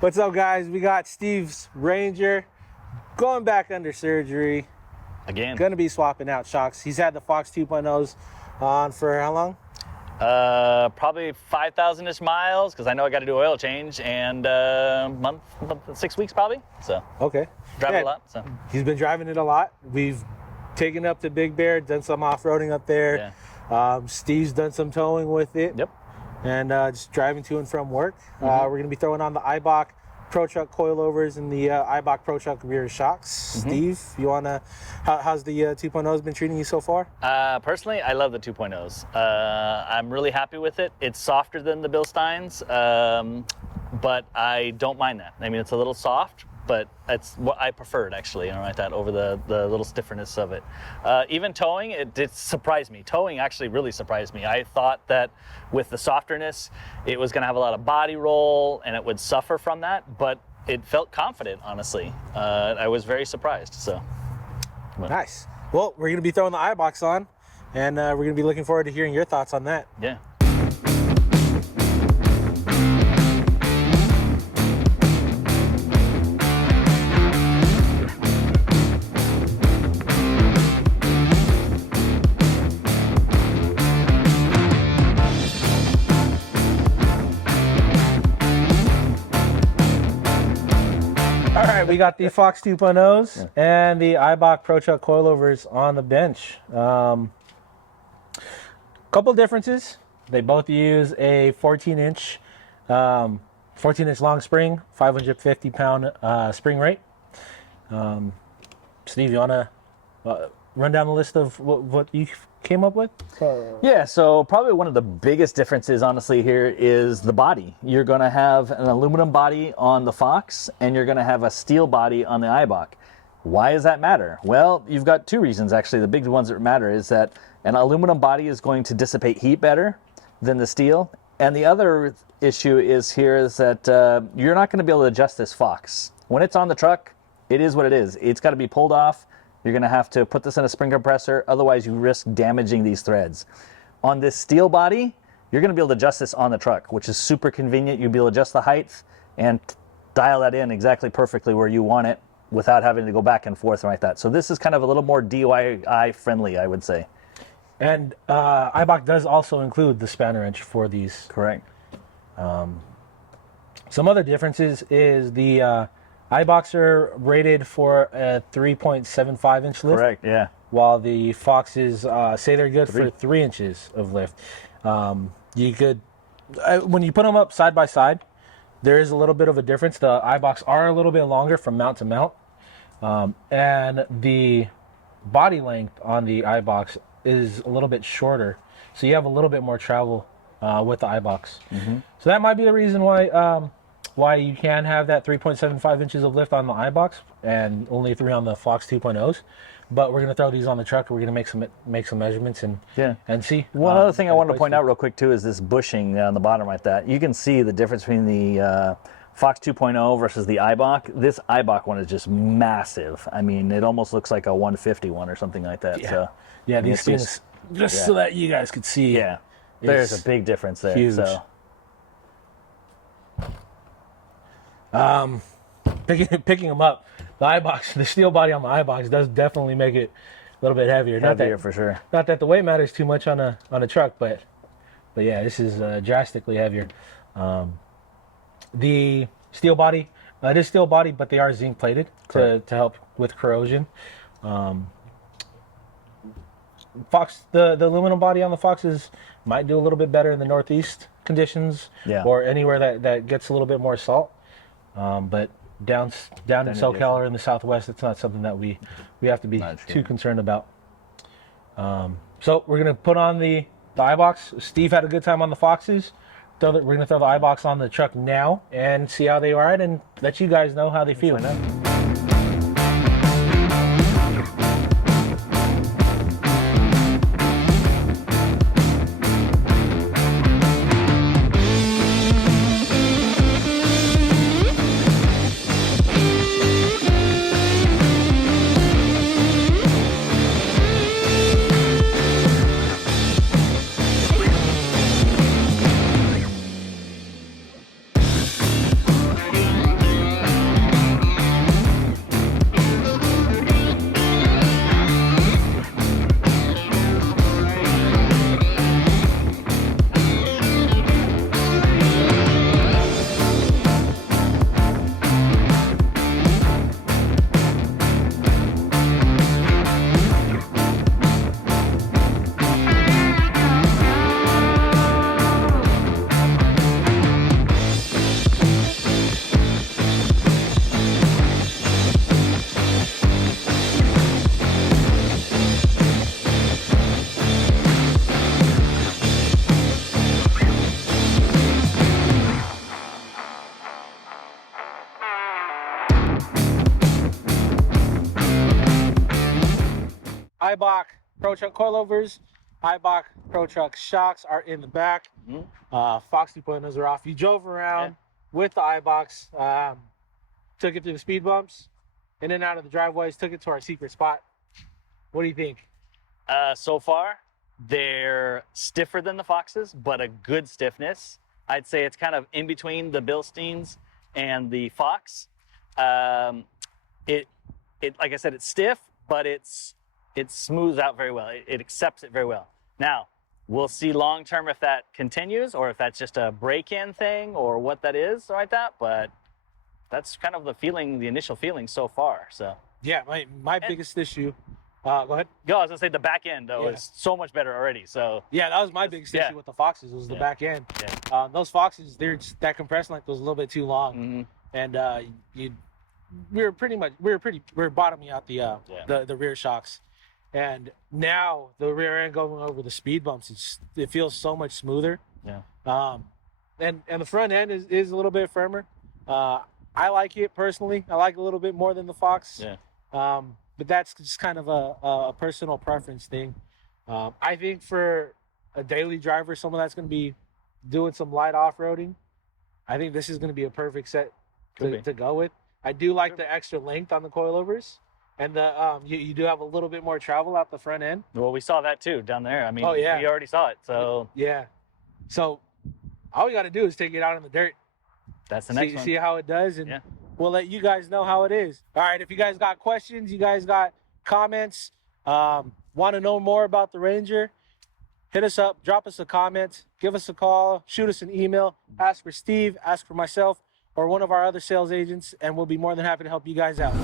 What's up, guys? We got Steve's Ranger going back under surgery. Again. Gonna be swapping out shocks. He's had the Fox 2.0s on for how long? Probably 5,000-ish miles, because I know I got to do oil change, and month, 6 weeks probably. So Okay. drive it a lot. So He's been driving it a lot. We've taken it up to Big Bear, done some off-roading up there. yeah. Steve's done some towing with it. Yep. And just driving to and from work. We're gonna be throwing on the Eibach Pro Truck Coilovers and the Eibach Pro Truck rear shocks. Steve, you wanna? How's the 2.0s been treating you so far? Personally, I love the 2.0s. I'm really happy with it. It's softer than the Bilsteins, but I don't mind that. I mean, it's a little soft, but it's what I preferred, actually, like that, over the little stiffness of it. Even towing, it did surprise me. Towing actually really surprised me. I thought that with the softerness, it was gonna have a lot of body roll and it would suffer from that, but it felt confident, honestly. I was very surprised, so. Nice. Well, we're gonna be throwing the Eibachs on, and we're gonna be looking forward to hearing your thoughts on that. Yeah. All right, we got the Fox 2.0s and the Eibach Pro Truck Coilovers on the bench. Couple differences. They both use a 14-inch long spring, 550-pound spring rate. Steve, you wanna run down the list of what you came up with? Yeah, so probably one of the biggest differences, honestly, here is the body. You're going to have an aluminum body on the Fox, and you're going to have a steel body on the Eibach. Why does that matter? Well, you've got two reasons, actually. The big ones that matter is that an aluminum body is going to dissipate heat better than the steel. And the other issue is that you're not going to be able to adjust this Fox. When it's on the truck, it is what it is. It's got to be pulled off. You're going to have to put this in a spring compressor, otherwise you risk damaging these threads. On this steel body, you're going to be able to adjust this on the truck, which is super convenient. You'll be able to adjust the height and dial that in exactly perfectly where you want it without having to go back and forth like that. So this is kind of a little more DIY friendly, I would say. And Eibach does also include the spanner wrench for these. Correct. Some other differences is the Eibachs are rated for a 3.75-inch lift. Correct, yeah. While the Foxes say they're good for 3 inches of lift. You could, when you put them up side by side, there is a little bit of a difference. The Eibachs are a little bit longer from mount to mount. And the body length on the Eibachs is a little bit shorter. So you have a little bit more travel with the Eibachs. So that might be the reason why you can have that 3.75 inches of lift on the Eibachs and only 3 on the Fox 2.0s. But we're going to throw these on the truck. We're going to make some measurements and see. One other thing I wanted to point out real quick too is this bushing on the bottom like that. You can see the difference between the Fox 2.0 versus the Eibach. This Eibach one is just massive. I mean, it almost looks like a 150 one or something like that. Yeah, So, yeah, these things, just so that you guys could see. Yeah, there's a big difference there. Huge. So. Picking them up, the Eibachs, the steel body on the Eibachs does definitely make it a little bit heavier. Heavier for sure. Not that the weight matters too much on a truck, but yeah, this is drastically heavier. The steel body, it is steel body, but they are zinc plated to help with corrosion. Fox, the aluminum body on the Foxes might do a little bit better in the northeast conditions, or anywhere that gets a little bit more salt. But down in SoCal or in the Southwest, it's not something that we have to be too concerned about. So we're gonna put on the Eibachs. Steve had a good time on the Foxes. We're gonna throw the Eibachs on the truck now and see how they ride and let you guys know how they feel. Eibach Pro Truck Coilovers. Eibach Pro Truck shocks are in the back. Fox 2.0s are off. You drove around with the Eibachs, took it through the speed bumps, in and out of the driveways, took it to our secret spot. What do you think? So far, they're stiffer than the Foxes, but a good stiffness. I'd say it's kind of in between the Bilsteins and the Fox. It like I said, it's stiff, but it smooths out very well. It accepts it very well. Now, we'll see long term if that continues or if that's just a break-in thing or what that is like that. But that's kind of the initial feeling so far. So yeah, my biggest issue. Go ahead. I was gonna say the back end though is so much better already. So yeah, that was my biggest issue with the Foxes was the back end. Those Foxes, that compression length was a little bit too long, and we were bottoming out the rear shocks, and now the rear end going over the speed bumps, it feels so much smoother. And the front end is a little bit firmer. I like it personally. I like it a little bit more than the Fox. But that's just kind of a personal preference thing. I think for a daily driver, someone that's going to be doing some light off-roading, I think this is going to be a perfect set to go with. I do like the extra length on the coilovers, and you do have a little bit more travel out the front end. Well, we saw that too down there. I mean, we already saw it. So so all we got to do is take it out in the dirt. That's the next one. See how it does, and we'll let you guys know how it is. All right, if you guys got questions, you guys got comments, want to know more about the Ranger, hit us up, drop us a comment, give us a call, shoot us an email, ask for Steve, ask for myself, or one of our other sales agents, and we'll be more than happy to help you guys out.